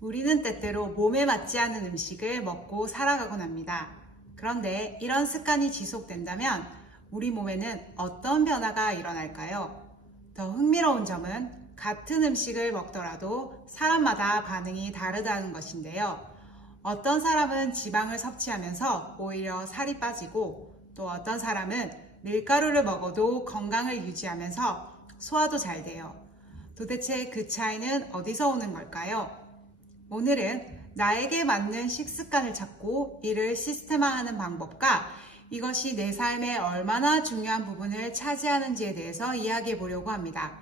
우리는 때때로 몸에 맞지 않는 음식을 먹고 살아가곤 합니다. 그런데 이런 습관이 지속된다면 우리 몸에는 어떤 변화가 일어날까요? 더 흥미로운 점은 같은 음식을 먹더라도 사람마다 반응이 다르다는 것인데요. 어떤 사람은 지방을 섭취하면서 오히려 살이 빠지고 또 어떤 사람은 밀가루를 먹어도 건강을 유지하면서 소화도 잘 돼요. 도대체 그 차이는 어디서 오는 걸까요? 오늘은 나에게 맞는 식습관을 찾고 이를 시스템화하는 방법과 이것이 내 삶에 얼마나 중요한 부분을 차지하는지에 대해서 이야기해 보려고 합니다.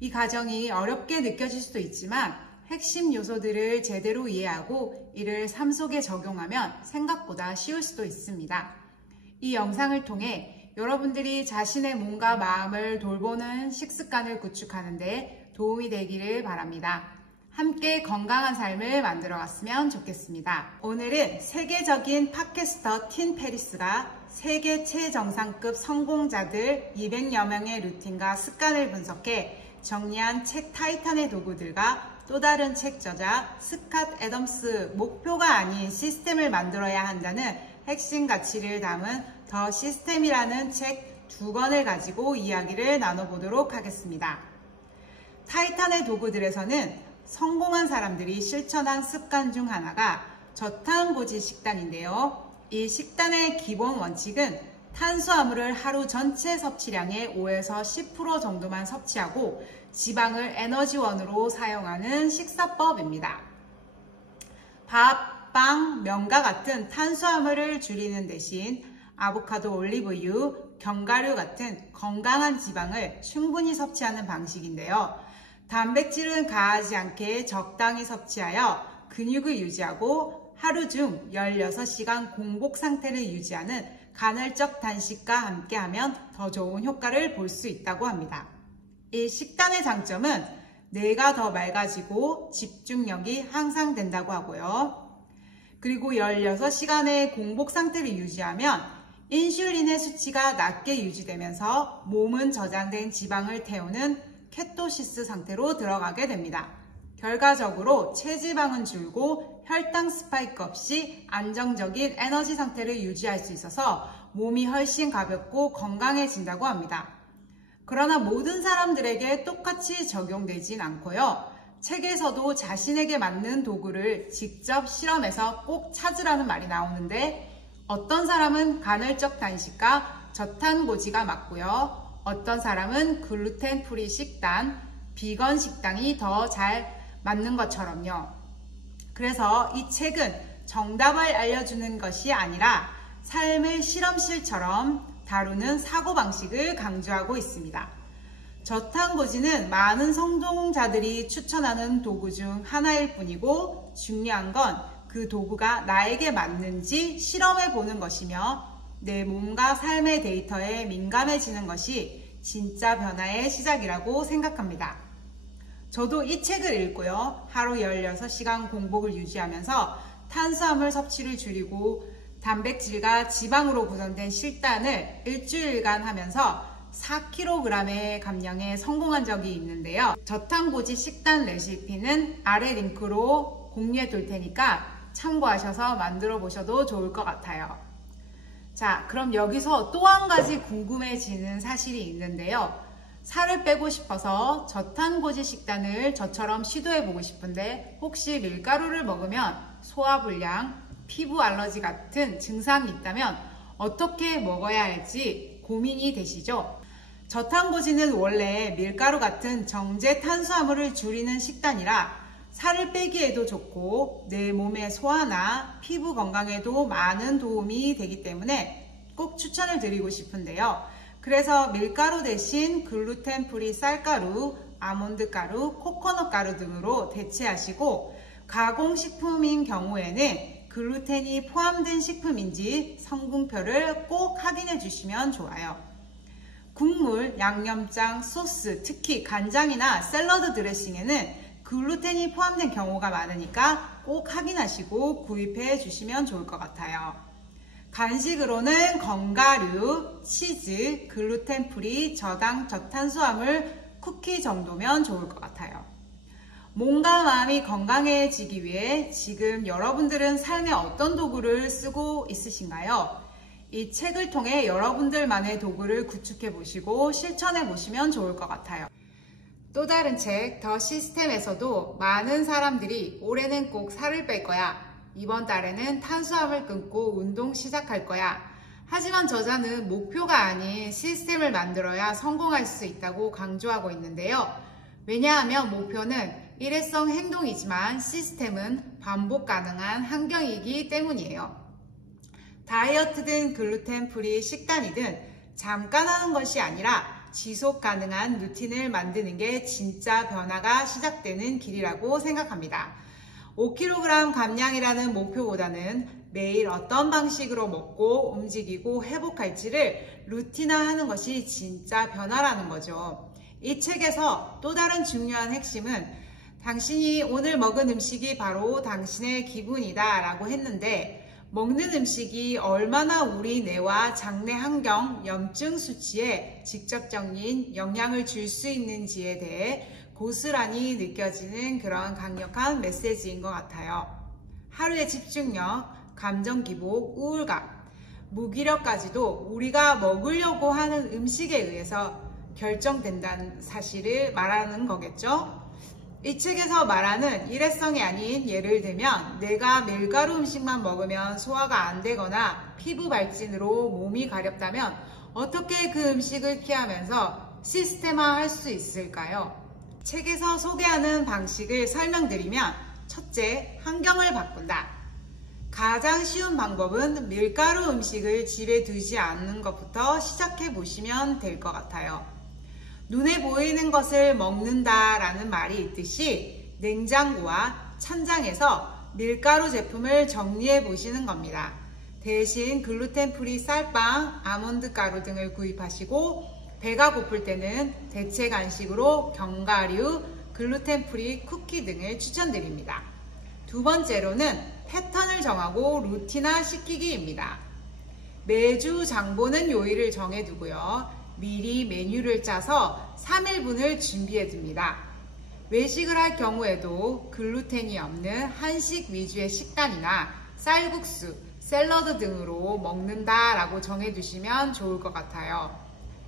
이 과정이 어렵게 느껴질 수도 있지만 핵심 요소들을 제대로 이해하고 이를 삶 속에 적용하면 생각보다 쉬울 수도 있습니다. 이 영상을 통해 여러분들이 자신의 몸과 마음을 돌보는 식습관을 구축하는 데 도움이 되기를 바랍니다. 함께 건강한 삶을 만들어갔으면 좋겠습니다. 오늘은 세계적인 팟캐스터 틴 페리스가 세계 최정상급 성공자들 200여 명의 루틴과 습관을 분석해 정리한 책 타이탄의 도구들과 또 다른 책 저자 스캇 애덤스 목표가 아닌 시스템을 만들어야 한다는 핵심 가치를 담은 더 시스템이라는 책 2권을 가지고 이야기를 나눠보도록 하겠습니다. 타이탄의 도구들에서는 성공한 사람들이 실천한 습관 중 하나가 저탄고지 식단인데요. 이 식단의 기본 원칙은 탄수화물을 하루 전체 섭취량의 5에서 10% 정도만 섭취하고 지방을 에너지원으로 사용하는 식사법입니다. 밥, 빵, 면과 같은 탄수화물을 줄이는 대신 아보카도, 올리브유, 견과류 같은 건강한 지방을 충분히 섭취하는 방식인데요. 단백질은 가하지 않게 적당히 섭취하여 근육을 유지하고 하루 중 16시간 공복 상태를 유지하는 간헐적 단식과 함께하면 더 좋은 효과를 볼 수 있다고 합니다. 이 식단의 장점은 뇌가 더 맑아지고 집중력이 향상된다고 하고요. 그리고 16시간의 공복 상태를 유지하면 인슐린의 수치가 낮게 유지되면서 몸은 저장된 지방을 태우는 케토시스 상태로 들어가게 됩니다. 결과적으로 체지방은 줄고 혈당 스파이크 없이 안정적인 에너지 상태를 유지할 수 있어서 몸이 훨씬 가볍고 건강해진다고 합니다. 그러나 모든 사람들에게 똑같이 적용되진 않고요. 책에서도 자신에게 맞는 도구를 직접 실험해서 꼭 찾으라는 말이 나오는데 어떤 사람은 간헐적 단식과 저탄고지가 맞고요. 어떤 사람은 글루텐 프리 식단, 비건 식단이 더 잘 맞는 것처럼요. 그래서 이 책은 정답을 알려주는 것이 아니라 삶을 실험실처럼 다루는 사고방식을 강조하고 있습니다. 저탄고지는 많은 성공자들이 추천하는 도구 중 하나일 뿐이고 중요한 건 그 도구가 나에게 맞는지 실험해 보는 것이며 내 몸과 삶의 데이터에 민감해지는 것이 진짜 변화의 시작이라고 생각합니다. 저도 이 책을 읽고요. 하루 16시간 공복을 유지하면서 탄수화물 섭취를 줄이고 단백질과 지방으로 구성된 식단을 일주일간 하면서 4kg의 감량에 성공한 적이 있는데요. 저탄고지 식단 레시피는 아래 링크로 공유해 둘 테니까 참고하셔서 만들어 보셔도 좋을 것 같아요. 자, 그럼 여기서 또 한 가지 궁금해지는 사실이 있는데요. 살을 빼고 싶어서 저탄고지 식단을 저처럼 시도해보고 싶은데 혹시 밀가루를 먹으면 소화불량, 피부 알러지 같은 증상이 있다면 어떻게 먹어야 할지 고민이 되시죠? 저탄고지는 원래 밀가루 같은 정제 탄수화물을 줄이는 식단이라 살을 빼기에도 좋고 내 몸의 소화나 피부 건강에도 많은 도움이 되기 때문에 꼭 추천을 드리고 싶은데요. 그래서 밀가루 대신 글루텐 프리 쌀가루, 아몬드가루, 코코넛가루 등으로 대체하시고 가공식품인 경우에는 글루텐이 포함된 식품인지 성분표를 꼭 확인해 주시면 좋아요. 국물, 양념장, 소스, 특히 간장이나 샐러드 드레싱에는 글루텐이 포함된 경우가 많으니까 꼭 확인하시고 구입해 주시면 좋을 것 같아요. 간식으로는 견과류, 치즈, 글루텐 프리, 저당, 저탄수화물, 쿠키 정도면 좋을 것 같아요. 몸과 마음이 건강해지기 위해 지금 여러분들은 삶에 어떤 도구를 쓰고 있으신가요? 이 책을 통해 여러분들만의 도구를 구축해 보시고 실천해 보시면 좋을 것 같아요. 또 다른 책, 더 시스템에서도 많은 사람들이 올해는 꼭 살을 뺄 거야. 이번 달에는 탄수화물 끊고 운동 시작할 거야. 하지만 저자는 목표가 아닌 시스템을 만들어야 성공할 수 있다고 강조하고 있는데요. 왜냐하면 목표는 일회성 행동이지만 시스템은 반복 가능한 환경이기 때문이에요. 다이어트든 글루텐 프리 식단이든 잠깐 하는 것이 아니라 지속 가능한 루틴을 만드는 게 진짜 변화가 시작되는 길이라고 생각합니다. 5kg 감량이라는 목표보다는 매일 어떤 방식으로 먹고 움직이고 회복할지를 루틴화하는 것이 진짜 변화라는 거죠. 이 책에서 또 다른 중요한 핵심은 당신이 오늘 먹은 음식이 바로 당신의 기분이다 라고 했는데 먹는 음식이 얼마나 우리 뇌와 장내 환경, 염증 수치에 직접적인 영향을 줄 수 있는지에 대해 고스란히 느껴지는 그런 강력한 메시지인 것 같아요. 하루의 집중력, 감정 기복, 우울감, 무기력까지도 우리가 먹으려고 하는 음식에 의해서 결정된다는 사실을 말하는 거겠죠? 이 책에서 말하는 일회성이 아닌 예를 들면 내가 밀가루 음식만 먹으면 소화가 안 되거나 피부 발진으로 몸이 가렵다면 어떻게 그 음식을 피하면서 시스템화할 수 있을까요? 책에서 소개하는 방식을 설명드리면 첫째, 환경을 바꾼다. 가장 쉬운 방법은 밀가루 음식을 집에 두지 않는 것부터 시작해 보시면 될 것 같아요. 눈에 보이는 것을 먹는다라는 말이 있듯이 냉장고와 찬장에서 밀가루 제품을 정리해 보시는 겁니다. 대신 글루텐 프리 쌀빵, 아몬드 가루 등을 구입하시고 배가 고플 때는 대체 간식으로 견과류, 글루텐 프리 쿠키 등을 추천드립니다. 두 번째로는 패턴을 정하고 루틴화 시키기입니다. 매주 장보는 요일을 정해두고요. 미리 메뉴를 짜서 3일분을 준비해 둡니다. 외식을 할 경우에도 글루텐이 없는 한식 위주의 식단이나 쌀국수, 샐러드 등으로 먹는다라고 정해두시면 좋을 것 같아요.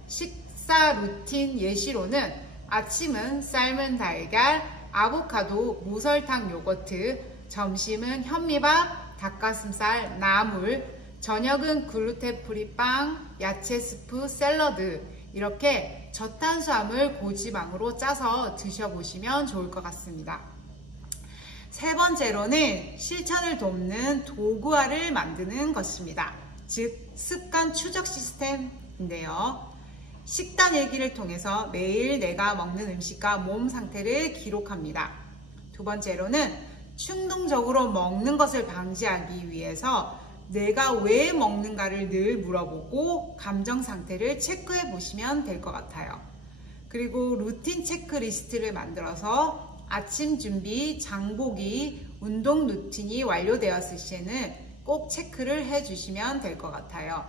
식사 루틴 예시로는 아침은 삶은 달걀, 아보카도, 무설탕 요거트, 점심은 현미밥, 닭가슴살, 나물, 저녁은 글루텐 프리 빵, 야채 스프, 샐러드 이렇게 저탄수화물 고지방으로 짜서 드셔보시면 좋을 것 같습니다. 세 번째로는 실천을 돕는 도구화를 만드는 것입니다. 즉 습관 추적 시스템인데요. 식단 일기를 통해서 매일 내가 먹는 음식과 몸 상태를 기록합니다. 두 번째로는 충동적으로 먹는 것을 방지하기 위해서 내가 왜 먹는가를 늘 물어보고 감정 상태를 체크해 보시면 될 것 같아요. 그리고 루틴 체크리스트를 만들어서 아침 준비, 장보기, 운동 루틴이 완료되었을 시에는 꼭 체크를 해 주시면 될 것 같아요.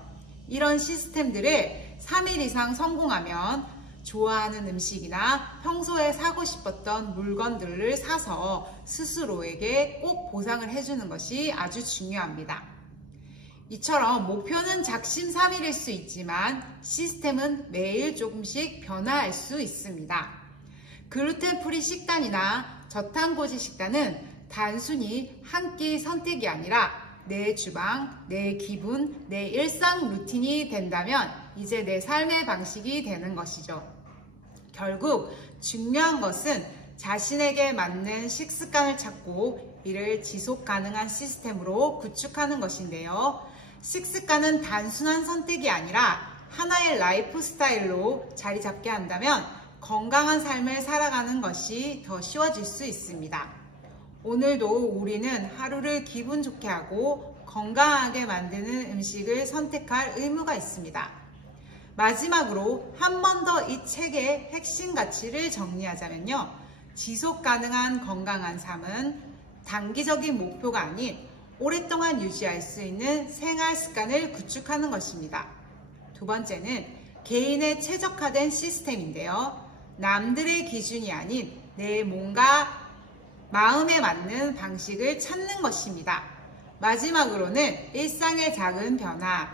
이런 시스템들을 3일 이상 성공하면 좋아하는 음식이나 평소에 사고 싶었던 물건들을 사서 스스로에게 꼭 보상을 해주는 것이 아주 중요합니다. 이처럼 목표는 작심삼일일 수 있지만 시스템은 매일 조금씩 변화할 수 있습니다. 글루텐 프리 식단이나 저탄고지 식단은 단순히 한 끼 선택이 아니라 내 주방, 내 기분, 내 일상 루틴이 된다면 이제 내 삶의 방식이 되는 것이죠. 결국 중요한 것은 자신에게 맞는 식습관을 찾고 이를 지속 가능한 시스템으로 구축하는 것인데요. 식습관은 단순한 선택이 아니라 하나의 라이프 스타일로 자리 잡게 한다면 건강한 삶을 살아가는 것이 더 쉬워질 수 있습니다. 오늘도 우리는 하루를 기분 좋게 하고 건강하게 만드는 음식을 선택할 의무가 있습니다. 마지막으로 한 번 더 이 책의 핵심 가치를 정리하자면요. 지속 가능한 건강한 삶은 단기적인 목표가 아닌 오랫동안 유지할 수 있는 생활 습관을 구축하는 것입니다. 두 번째는 개인의 최적화된 시스템인데요. 남들의 기준이 아닌 내 몸과 마음에 맞는 방식을 찾는 것입니다. 마지막으로는 일상의 작은 변화,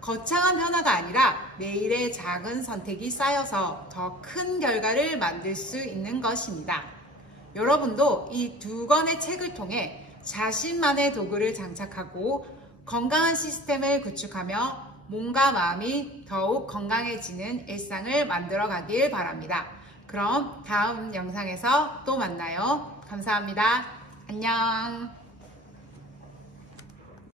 거창한 변화가 아니라 매일의 작은 선택이 쌓여서 더 큰 결과를 만들 수 있는 것입니다. 여러분도 이 두 권의 책을 통해 자신만의 도구를 장착하고 건강한 시스템을 구축하며 몸과 마음이 더욱 건강해지는 일상을 만들어 가길 바랍니다. 그럼 다음 영상에서 또 만나요. 감사합니다. 안녕.